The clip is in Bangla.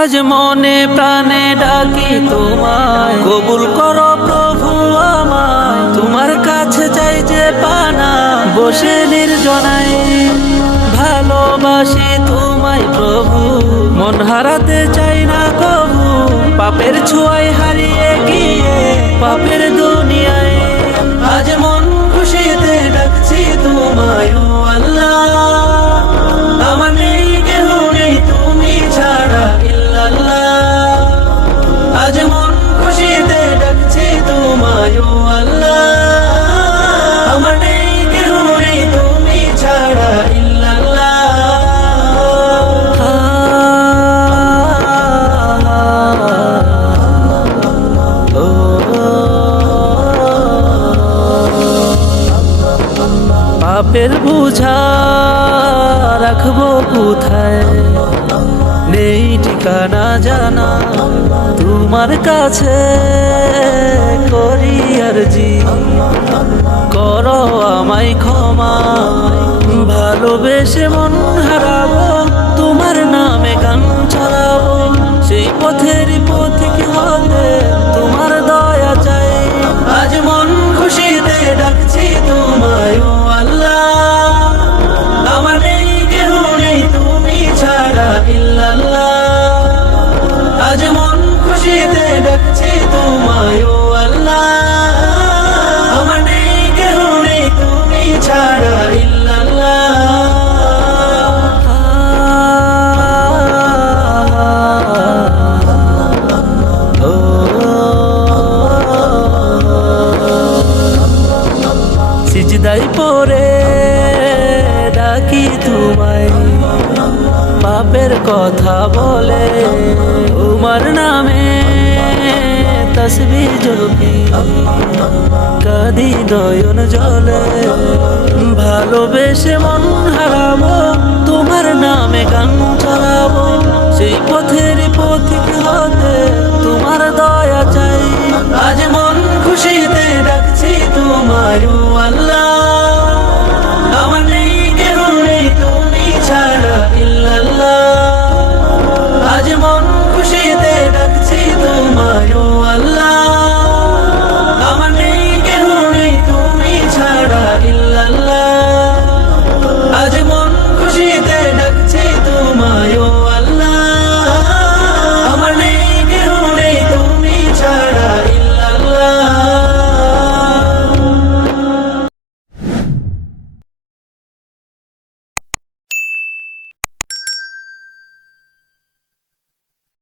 আজ মনে প্রাণে ডাকি তোমায়, কবুল করো প্রভু আমায়। তোমার কাছে চাই যে পানা, বসে নির্জনায় ভালোবাসি তোমায় প্রভু। মন হারাতে চাই না কবু, পাপের ছোঁয়ায় হারিয়ে গিয়ে পাপের দুনিয়ায়। আজ মন খুশিতে ডাকছি তোমায় ও আল্লাহ। আমার নেই কেহ নেই তুমি ছাড়া ইল্লাল্লাহ। আজ মন খুশিতে ডাকছি তোমায় ও আল্লাহ। আমার নেই কেহ নেই তুমি ছাড়া ইল্লাল্লাহ। পাপের বোঝা রাখবো কোথায়, নেই ঠিকানা জানা। তোমার কাছে করি আরজি, করো আমায় ক্ষমা। ভালোবেসে মন হারাবো, তোমার নামে গান ছড়াবো। সেই পথের পথিক হতে তোমার দয়া চাই। আজ মন খুশিতে ডাকছি তোমায় ও আল্লাহ। আমার নেই কেহ নেই তুমি ছাড়া ইল্লাল্লাহ। আজ মন খুশিতে ডাকছি তোমায় ও আল্লাহ। আমার নেই কেহ নেই তুমি ছাড়া ইল্লাল্লাহ। সিজদায় পড়ে ডাকি তোমায়, পাপের কথা বলে তোমার নামে তসবিহ জপি। কাঁদি নয়ন জলে, ভালোবেসে মন হারাবো, তোমার নামে গান চালাবো। সেই পথের পথিক হতে তোমার দয়া চাই। আজ মন খুশিতে ডাকছি তোমায় ও আল্লাহ।